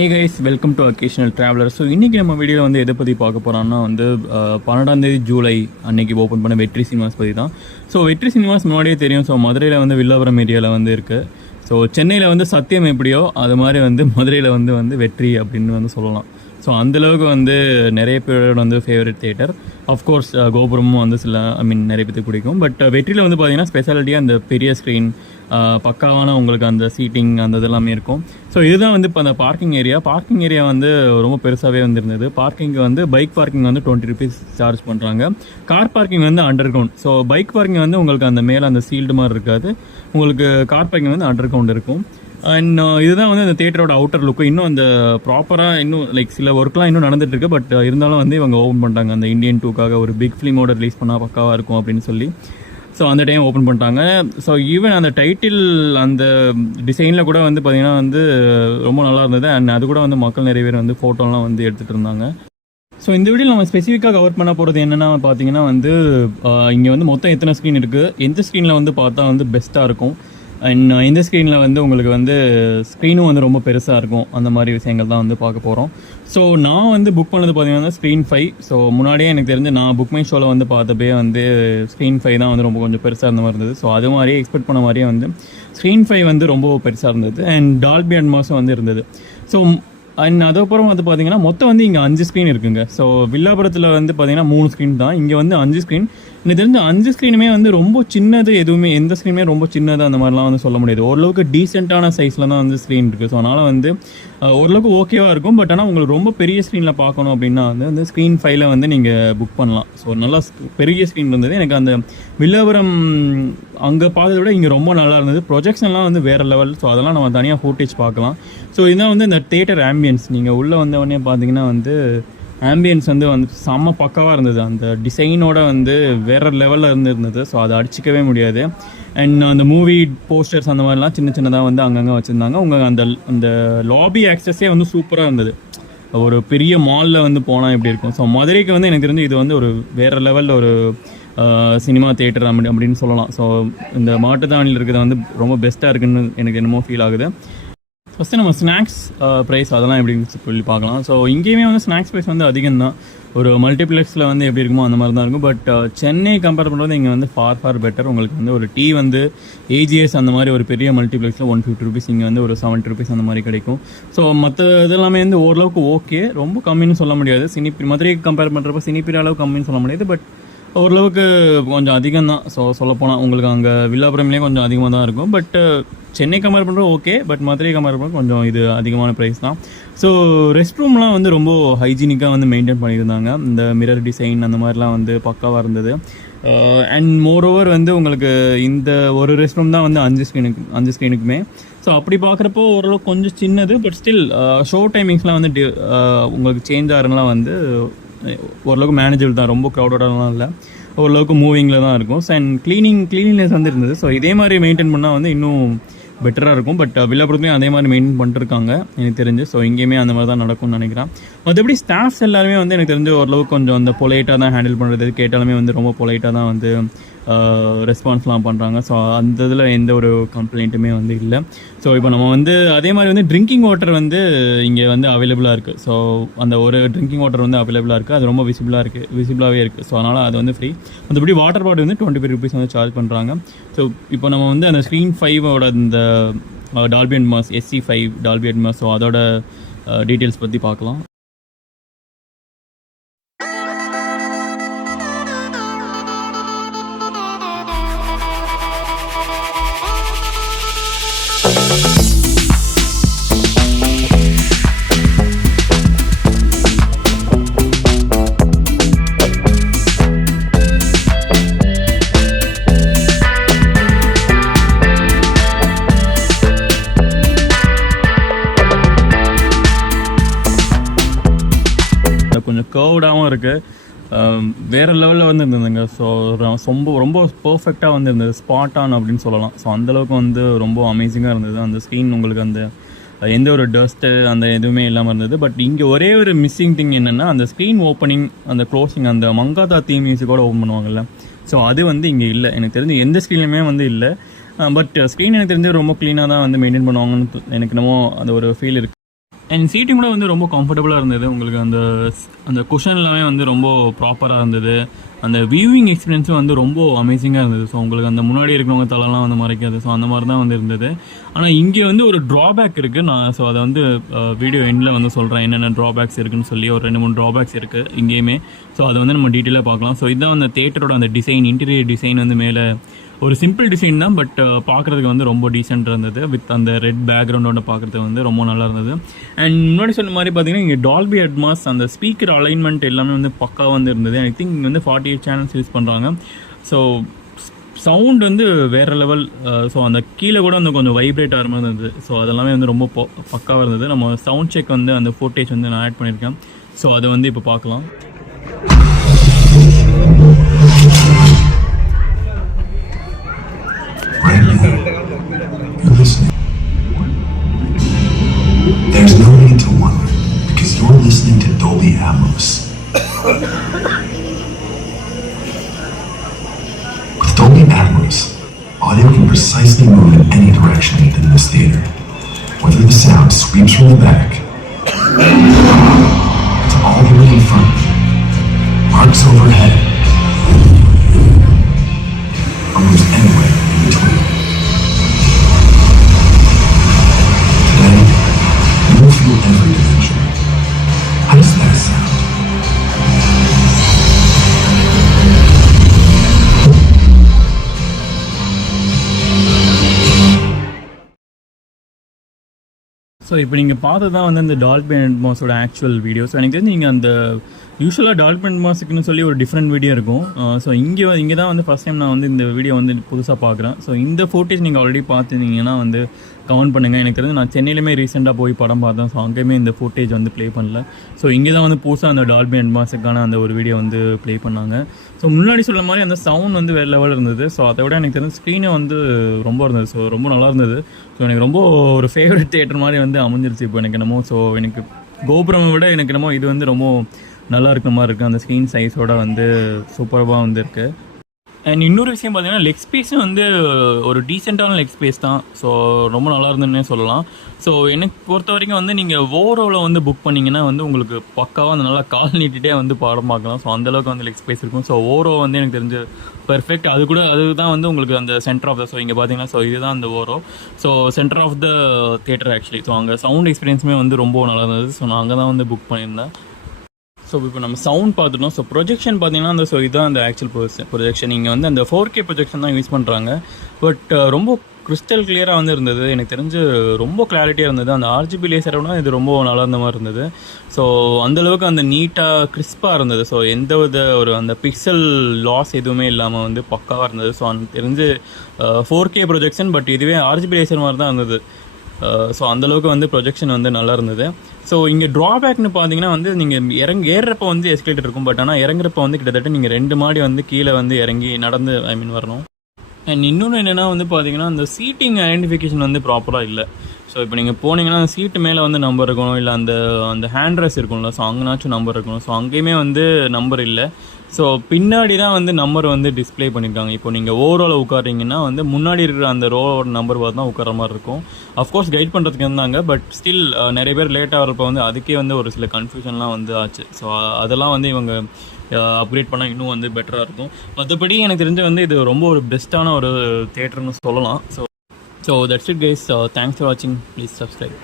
Hey guys, welcome to occasional traveller. So இன்றைக்கி நம்ம வீடியோவில் வந்து எதை பற்றி பார்க்க போகிறோம்னா வந்து 12 ஜூலை அன்னைக்கு ஓப்பன் பண்ண வெற்றி சினிமாஸ் பற்றி தான். ஸோ வெற்றி சினிமாஸ் முன்னாடியே தெரியும். ஸோ மதுரையில் வந்து வில்லாபுரம் ஏரியாவில் வந்து இருக்குது. ஸோ சென்னையில் வந்து சத்தியம் எப்படியோ அது மாதிரி வந்து மதுரையில் வந்து வெற்றி அப்படின்னு வந்து சொல்லலாம். ஸோ அந்தளவுக்கு வந்து நிறைய பேரோட வந்து ஃபேவரட் தியேட்டர். அஃப்கோர்ஸ் கோபுரமும் வந்து நிறைய பேருக்கு பிடிக்கும். பட் வெற்றியில் வந்து பார்த்தீங்கன்னா ஸ்பெஷாலிட்டியாக அந்த பெரிய ஸ்க்ரீன், பக்காவான உங்களுக்கு அந்த சீட்டிங் அந்த இதெல்லாமே இருக்கும். ஸோ இதுதான் வந்து இப்போ அந்த பார்க்கிங் ஏரியா வந்து ரொம்ப பெருசாகவே வந்துருந்தது. பார்க்கிங்கு வந்து பைக் பார்க்கிங் வந்து 20 rupees சார்ஜ் பண்ணுறாங்க. கார் பார்க்கிங் வந்து under ground. So bike parking வந்து உங்களுக்கு அந்த மேலே அந்த சீல்டு மாதிரி இருக்காது. உங்களுக்கு கார் பார்க்கிங் வந்து அண்டர் கிரவுண்ட் இருக்கும். அண்ட் இதுதான் வந்து அந்த தியேட்டரோட அவுட்டர் லுக்கு. இன்னும் அந்த ப்ராப்பராக இன்னும் சில ஒர்க்லாம் இன்னும் நடந்துட்டு இருக்கு. பட் இருந்தாலும் வந்து இவங்க ஓப்பன் பண்ணிட்டாங்க அந்த இந்தியன் 2க்காக ஒரு பிக் ஃபிலிமோட ரிலீஸ் பண்ணால் பக்காவாக இருக்கும் அப்படின்னு சொல்லி. ஸோ அந்த டைம் ஓப்பன் பண்ணிட்டாங்க. ஸோ ஈவன் அந்த டைட்டில் அந்த டிசைனில் கூட வந்து பார்த்திங்கன்னா வந்து ரொம்ப நல்லா இருந்தது. அண்ட் அது கூட வந்து மக்கள் நிறைய பேர் வந்து ஃபோட்டோலாம் வந்து எடுத்துகிட்டு இருந்தாங்க. ஸோ இந்த வீடியோவில் நம்ம ஸ்பெசிஃபிக்காக கவர் பண்ண போகிறது என்னென்னா பார்த்தீங்கன்னா வந்து இங்கே வந்து மொத்தம் எத்தனை ஸ்க்ரீன் இருக்குது, எந்த ஸ்க்ரீனில் வந்து பார்த்தா வந்து பெஸ்ட்டாக இருக்கும், அண்ட் இந்த ஸ்க்ரீனில் வந்து உங்களுக்கு வந்து ஸ்க்ரீனும் வந்து ரொம்ப பெருசாக இருக்கும், அந்த மாதிரி விஷயங்கள் தான் வந்து பார்க்க போகிறோம். ஸோ நான் வந்து புக் பண்ணது பார்த்தீங்கன்னா ஸ்க்ரீன் 5. ஸோ முன்னாடியே எனக்கு தெரிஞ்சு நான் புக் மை ஷோவில் வந்து பார்த்தப்பே வந்து ஸ்க்ரீன் 5 தான் வந்து ரொம்ப கொஞ்சம் பெருசாக இருந்த மாதிரி இருந்தது. ஸோ அது மாதிரியே எக்ஸ்பெக்ட் பண்ண மாதிரியே வந்து ஸ்க்ரீன் 5 வந்து ரொம்ப பெருசாக இருந்தது. அண்ட் டால்பி அட்மாஸும் வந்து இருந்தது. ஸோ அண்ட் அதுக்கப்புறம் வந்து பார்த்தீங்கன்னா மொத்தம் வந்து இங்கே 5 ஸ்க்ரீன் இருக்குங்க. ஸோ வில்லாபுரத்தில் வந்து பார்த்தீங்கன்னா 3 ஸ்க்ரீன் தான், இங்கே வந்து 5 ஸ்க்ரீன். எனக்கு தெரிஞ்ச 5 ஸ்க்ரீனுமே வந்து ரொம்ப சின்னது, எதுவுமே எந்த ஸ்க்ரீனுமே ரொம்ப சின்னது அந்த மாதிரிலாம் வந்து சொல்ல முடியாது. ஓரளவுக்கு டீசெண்டான சைஸில் தான் வந்து ஸ்க்ரீன் இருக்குது. ஸோ அதனால் வந்து ஓரளவுக்கு ஓகேவாக இருக்கும். பட் ஆனால் உங்களுக்கு ரொம்ப பெரிய ஸ்க்ரீனில் பார்க்கணும் அப்படின்னா வந்து அந்த ஸ்க்ரீன் 5 வந்து நீங்கள் புக் பண்ணலாம். ஸோ நல்லா பெரிய ஸ்க்ரீன் இருந்தது. எனக்கு அந்த வில்லாபுரம் அங்கே பார்த்ததை விட இங்கே ரொம்ப நல்லா இருந்தது. ப்ரொஜெக்ஷன்லாம் வந்து வேறு லெவல். ஸோ அதெல்லாம் நம்ம தனியாக ஃபுட்டேஜ் பார்க்கலாம். ஸோ இதுதான் வந்து இந்த தியேட்டர் ஆம்பியன்ஸ். நீங்கள் உள்ளே வந்தவொடனே பார்த்தீங்கன்னா வந்து ஆம்பியன்ஸ் வந்து செம்ம பக்காவாக இருந்தது. அந்த டிசைனோட வந்து வேறு லெவலில் இருந்தது. ஸோ அதை அடிச்சிக்கவே முடியாது. அண்ட் அந்த மூவி போஸ்டர்ஸ் அந்த மாதிரிலாம் சின்ன சின்னதாக வந்து அங்கங்கே வச்சுருந்தாங்க. அந்த லாபி ஆக்சஸே வந்து சூப்பராக இருந்தது. ஒரு பெரிய மாலில் வந்து போனால் எப்படி இருக்கும். ஸோ மதுரைக்கு வந்து எனக்கு தெரிஞ்சு இது வந்து ஒரு வேறு லெவலில் ஒரு சினிமா தியேட்டர் அப்படின்னு சொல்லலாம். ஸோ இந்த மாட்டுத்தாவணியில் இருக்கிறது வந்து ரொம்ப பெஸ்ட்டாக இருக்குன்னு எனக்கு என்னமோ ஃபீல் ஆகுது. ஃபஸ்ட்டு நம்ம ஸ்நாக்ஸ் ப்ரைஸ் அதெல்லாம் எப்படின்னு சொல்லி பார்க்கலாம். ஸோ இங்கேயுமே வந்து ஸ்நாக்ஸ் ப்ரைஸ் வந்து அதிகம் தான். ஒரு மல்டிப்ளெக்ஸில் வந்து எப்படி இருக்குமோ அந்த மாதிரி தான் இருக்கும். பட் சென்னை கம்பேர் பண்ணுறது இங்கே வந்து ஃபார் பெட்டர். உங்களுக்கு வந்து ஒரு டீ வந்து ஏஜிஎஸ் அந்த மாதிரி ஒரு பெரிய மல்டிப்ளெக்ஸில் 150 rupees, இங்கே வந்து ஒரு 70 rupees அந்த மாதிரி கிடைக்கும். ஸோ மற்ற இதெல்லாமே வந்து ஓரளவுக்கு ஓகே, ரொம்ப கம்மின்னு சொல்ல முடியாது. மதுரைக்கு கம்பேர் பண்ணுறப்ப சினிப்பிரி அளவு கம்மின்னு சொல்ல முடியாது. பட் ஓரளவுக்கு கொஞ்சம் அதிகம் தான். ஸோ சொல்லப்போனால் உங்களுக்கு அங்கே வில்லாபுரம்லேயே கொஞ்சம் அதிகமாக தான் இருக்கும். பட் சென்னை கம்பேர் பண்ணுறது ஓகே, பட் மதுரை கம்பேர் பண்ணுறது கொஞ்சம் இது அதிகமான ப்ரைஸ் தான். ஸோ ரெஸ்ட் ரூம்லாம் வந்து ரொம்ப ஹைஜீனிக்காக வந்து மெயின்டைன் பண்ணியிருந்தாங்க. இந்த மிரர் டிசைன் அந்த மாதிரிலாம் வந்து பக்காவாக இருந்தது. அண்ட் மோரோவர் வந்து உங்களுக்கு இந்த ஒரு ரெஸ்ட் ரூம் தான் வந்து 5 ஸ்க்ரீனுக்குமே. ஸோ அப்படி பார்க்குறப்போ ஓரளவுக்கு கொஞ்சம் சின்னது. பட் ஸ்டில் ஷோ டைமிங்ஸ்லாம் வந்து உங்களுக்கு சேஞ்ச் ஆகிறதுலாம் வந்து ஓரளவுக்கு மேனேஜபிள் தான். ரொம்ப க்ரௌடடாலாம் இல்லை, ஓரளவுக்கு மூவிங்கில் தான் இருக்கும். ஸோ அண்ட் க்ளீனிங்னஸ் வந்து இருந்தது. ஸோ இதே மாதிரி மெயின்டைன் பண்ணால் வந்து இன்னும் பெட்டராக இருக்கும். பட் வில்லாபுரத்துலேயும் அதே மாதிரி மெயின்டைன் பண்ணிட்டுருக்காங்க எனக்கு தெரிஞ்சு. ஸோ இங்கேயுமே அந்த மாதிரி தான் நடக்கும்னு நினைக்கிறேன். மற்றபடி ஸ்டாஃப்ஸ் எல்லாருமே வந்து எனக்கு தெரிஞ்சு ஓரளவுக்கு கொஞ்சம் அந்த பொலைட்டாக தான் ஹேண்டில் பண்ணுறது. கேட்டாலுமே வந்து ரொம்ப பொலைட்டாக தான் வந்து ரெஸ்பான்ஸ்லாம் பண்ணுறாங்க. ஸோ அந்த இதில் எந்த ஒரு கம்ப்ளைண்ட்டுமே வந்து இல்லை. ஸோ இப்போ நம்ம வந்து அதே மாதிரி வந்து ட்ரிங்கிங் வாட்டர் வந்து இங்கே வந்து அவைலபிளாக இருக்குது. ஸோ அந்த ஒரு ட்ரிங்கிங் வாட்டர் வந்து அவைலபிளாக இருக்குது. அது ரொம்ப விசிபிளாகவே இருக்குது. ஸோ அதனால் அது வந்து ஃப்ரீ. மற்றபடி வாட்டர் பாட்டில் வந்து 25 rupees வந்து சார்ஜ் பண்ணுறாங்க. ஸோ இப்போ நம்ம வந்து அந்த ஸ்க்ரீன் 5ஓட இந்த Dolby Atmos SC5 Dolby Atmos, so அதோட டீட்டெயில்ஸ் பற்றி பார்க்கலாம். கொஞ்சம் கர்வ்டாகவும் இருக்குது, வேறு லெவலில் வந்து இருந்ததுங்க. ஸோ ரொம்ப பர்ஃபெக்டாக வந்து இருந்தது, ஸ்பாட் ஆன் அப்படின்னு சொல்லலாம். ஸோ அந்தளவுக்கு வந்து ரொம்ப அமேசிங்காக இருந்தது. அந்த ஸ்க்ரீன் உங்களுக்கு அந்த எந்த ஒரு டஸ்ட்டு அந்த எதுவுமே இல்லாமல் இருந்தது. பட் இங்கே ஒரே ஒரு மிஸ்ஸிங் திங் என்னென்னா அந்த ஸ்க்ரீன் ஓப்பனிங் அந்த க்ளோசிங் அந்த மங்காதா தீம் மியூசிக்கோட ஓப்பன் பண்ணுவாங்கல்ல. ஸோ அது வந்து இங்கே இல்லை. எனக்கு தெரிஞ்சு எந்த ஸ்க்ரீன்லையுமே வந்து இல்லை. பட் ஸ்க்ரீன் எனக்கு தெரிஞ்சு ரொம்ப க்ளீனாக தான் வந்து மெயின்டைன் பண்ணுவாங்கன்னு எனக்கு என்னமோ அந்த ஒரு ஃபீல் இருக்குது. அண்ட் சீட்டிங் கூட வந்து ரொம்ப கம்ஃபர்டபுளாக இருந்தது. உங்களுக்கு அந்த அந்த குஷன் எல்லாமே வந்து ரொம்ப ப்ராப்பராக இருந்தது. அந்த வியூவிங் எக்ஸ்பீரியன்ஸும் வந்து ரொம்ப அமேசிங்காக இருந்தது. ஸோ உங்களுக்கு அந்த முன்னாடி இருக்கிறவங்க தலைலாம் வந்து மறைக்காது. ஸோ அந்த மாதிரி தான் வந்து இருந்தது. ஆனால் இங்கே வந்து ஒரு ட்ராபேக் இருக்குது. நான் ஸோ அதை வந்து வீடியோ எண்டில் வந்து சொல்கிறேன் என்னென்ன ட்ராபேக்ஸ் இருக்குன்னு சொல்லி. ஒரு 2-3 ட்ராபேக்ஸ் இருக்குது இங்கேயுமே. ஸோ அதை வந்து நம்ம டீட்டெயிலாக பார்க்கலாம். ஸோ இதுதான் அந்த தேட்டரோட அந்த டிசைன், இன்டீரியர் டிசைன் வந்து மேலே ஒரு சிம்பிள் டிசைன் தான், பட் பார்க்குறதுக்கு வந்து ரொம்ப டீசெண்டாக இருந்தது. வித் அந்த ரெட் பேக்ரவுண்டோட பார்க்குறதுக்கு வந்து ரொம்ப நல்லா இருந்தது. அண்ட் முன்னாடி சொன்ன மாதிரி பார்த்தீங்கன்னா இங்கே டால்பி அட்மாஸ் அந்த ஸ்பீக்கர் அலைன்மெண்ட் எல்லாமே வந்து பக்காவாக வந்து இருந்தது. ஐ திங்க் இங்கே வந்து 48 சேனல்ஸ் யூஸ் பண்ணுறாங்க. ஸோ சவுண்ட் வந்து வேறு லெவல். ஸோ அந்த கீழே கூட வந்து கொஞ்சம் வைப்ரேட் ஆகிற மாதிரி இருந்தது. ஸோ அதெல்லாமே வந்து ரொம்ப பக்காவாக இருந்தது. நம்ம சவுண்ட் செக் வந்து அந்த ஃபுட்டேஜ் வந்து நான் ஆட் பண்ணியிருக்கேன். ஸோ அதை வந்து இப்போ பார்க்கலாம். You're listening. There's no need to wonder because you're listening to Dolby Atmos. With Dolby Atmos, audio can precisely move in any direction within this theater. Whether the sound sweeps from the back, to all the way in front, arcs overhead, or moves anywhere in between. Today, you will feel every dimension. How does that sound? So இப்போ நீங்கள் பார்த்தது தான் வந்து அந்த Dolby அட்மாஸோட actual video. So எனக்கு தெரிஞ்சு நீங்கள் அந்த யூஸ்வலாக டால்பி அட்மாஸுக்குன்னு சொல்லி ஒரு டிஃப்ரெண்ட் வீடியோ இருக்கும். ஸோ இங்கே தான் வந்து ஃபஸ்ட் டைம் நான் வந்து இந்த வீடியோ வந்து புதுசாக பார்க்குறேன். ஸோ இந்த ஃபோட்டேஜ் நீங்கள் ஆல்ரெடி பார்த்துருந்தீங்கன்னா வந்து கமெண்ட் பண்ணுங்கள். எனக்கு தெரிஞ்சு நான் சென்னையிலுமே ரீசெண்டாக போய் படம் பார்த்தேன். ஸோ அங்கேயுமே இந்த ஃபோட்டேஜ் வந்து ப்ளே பண்ணல. ஸோ இங்கே தான் வந்து புதுசாக அந்த டால்பி அட்மாஸுக்கான அந்த ஒரு வீடியோ வந்து ப்ளே பண்ணாங்க. ஸோ முன்னாடி சொல்ல மாதிரி அந்த சவுண்ட் வந்து வேறு லெவலில் இருந்தது. ஸோ அதை விட எனக்கு தெரிஞ்ச ஸ்க்ரீனே வந்து ரொம்ப இருந்தது. ஸோ ரொம்ப நல்லா இருந்தது. ஸோ எனக்கு ரொம்ப ஒரு ஃபேவரட் தியேட்டர் மாதிரி வந்து அமைஞ்சிருச்சு இப்போ எனக்கு என்னமோ. ஸோ எனக்கு கோபுரமை விட எனக்கு என்னமோ இது வந்து ரொம்ப நல்லா இருக்கிற மாதிரி இருக்குது. அந்த ஸ்க்ரீன் சைஸோட வந்து சூப்பராக வந்து இருக்குது. அண்ட் இன்னொரு விஷயம் பார்த்தீங்கன்னா லெக் ஸ்பேஸும் வந்து ஒரு டீசெண்டான லெக் ஸ்பேஸ் தான். ஸோ ரொம்ப நல்லா இருந்துன்னே சொல்லலாம். ஸோ எனக்கு பொறுத்த வரைக்கும் வந்து நீங்கள் ஓவரோவில் வந்து புக் பண்ணிங்கன்னா வந்து உங்களுக்கு பக்காவாக அந்த நல்லா கால் நீட்டிகிட்டே வந்து படம் பார்க்கலாம். ஸோ அந்தளவுக்கு வந்து லெக் ஸ்பேஸ் இருக்கும். ஸோ ஓரோ வந்து எனக்கு தெரிஞ்சு பெர்ஃபெக்ட். அதுதான் வந்து உங்களுக்கு அந்த சென்டர் ஆஃப் த, ஸோ இங்கே பார்த்தீங்கன்னா ஸோ இதுதான் அந்த ஓரோ. So centre of the theatre actually. So அங்கே சவுண்ட் எக்ஸ்பீரியன்ஸுமே வந்து ரொம்ப நல்லா இருந்தது. ஸோ நான் அங்கே தான் வந்து புக் பண்ணியிருந்தேன். ஸோ இப்போ நம்ம சவுண்ட் பார்த்துட்டோம். ஸோ ப்ரொஜெக்ஷன் பார்த்தீங்கன்னா அந்த ஸோ இதுதான் அந்த ஆக்சுவல் ப்ரொஜெக்ஷன். இங்கே வந்து அந்த 4K ப்ரொஜெக்ஷன் தான் யூஸ் பண்ணுறாங்க. பட் ரொம்ப கிறிஸ்டல் கிளியராக வந்து இருந்தது. எனக்கு தெரிஞ்சு ரொம்ப கிளாரிட்டியாக இருந்தது. அந்த RGB லேசரோட இது ரொம்ப நல்லா இருந்த மாதிரி இருந்தது. ஸோ அந்தளவுக்கு அந்த நீட்டாக கிறிஸ்பாக இருந்தது. ஸோ எந்த வித ஒரு அந்த பிக்சல் லாஸ் எதுவுமே இல்லாமல் வந்து பக்காவாக இருந்தது. ஸோ எனக்கு தெரிஞ்சு 4K ப்ரொஜெக்ஷன், பட் இதுவே RGB லேசர் மாதிரி தான் இருந்தது. ஸோ அந்தளவுக்கு வந்து ப்ரொஜெக்ஷன் வந்து நல்லா இருந்தது. ஸோ இங்கே ட்ராபேக்னு பார்த்தீங்கன்னா வந்து நீங்கள் ஏறுறப்ப வந்து எஸ்கலேட்டர் இருக்கும். பட் ஆனால் இறங்குறப்ப வந்து கிட்டத்தட்ட நீங்கள் 2 மாடி வந்து கீழே வந்து இறங்கி நடந்து வரணும். அண்ட் இன்னொன்று என்னென்னா வந்து பார்த்தீங்கன்னா அந்த சீட்டிங் ஐடென்டிஃபிகேஷன் வந்து ப்ராப்பராக இல்லை. ஸோ இப்போ நீங்கள் போனீங்கன்னா அந்த சீட்டு மேலே வந்து நம்பர் இருக்கணும், இல்லை அந்த ஹேண்ட் ரெஸ்ட் இருக்கும்ல, ஸோ அங்கேனாச்சும் நம்பர் இருக்கணும். ஸோ அங்கேயுமே வந்து நம்பர் இல்லை. ஸோ பின்னாடி தான் வந்து நம்பர் வந்து டிஸ்பிளே பண்ணியிருக்காங்க. இப்போ நீங்கள் ஓவரால் உட்காரிங்கன்னா வந்து முன்னாடி இருக்கிற அந்த ரோவோட நம்பர் பார்த்து தான் உட்கார மாதிரி இருக்கும். அஃப்கோர்ஸ் கைட் பண்ணுறதுக்கு இருந்தாங்க, பட் ஸ்டில் நிறைய பேர் லேட் ஆகிறப்ப வந்து அதுக்கே வந்து ஒரு சில கன்ஃபியூஷன்லாம் வந்து ஆச்சு. ஸோ அதெல்லாம் வந்து இவங்க அப்கிரேட் பண்ணால் இன்னும் வந்து பெட்டராக இருக்கும். மற்றபடி எனக்கு தெரிஞ்சு வந்து இது ரொம்ப ஒரு பெஸ்ட்டான ஒரு தியேட்டர்னு சொல்லலாம். So that's it guys. Thanks for வாட்சிங். Please subscribe.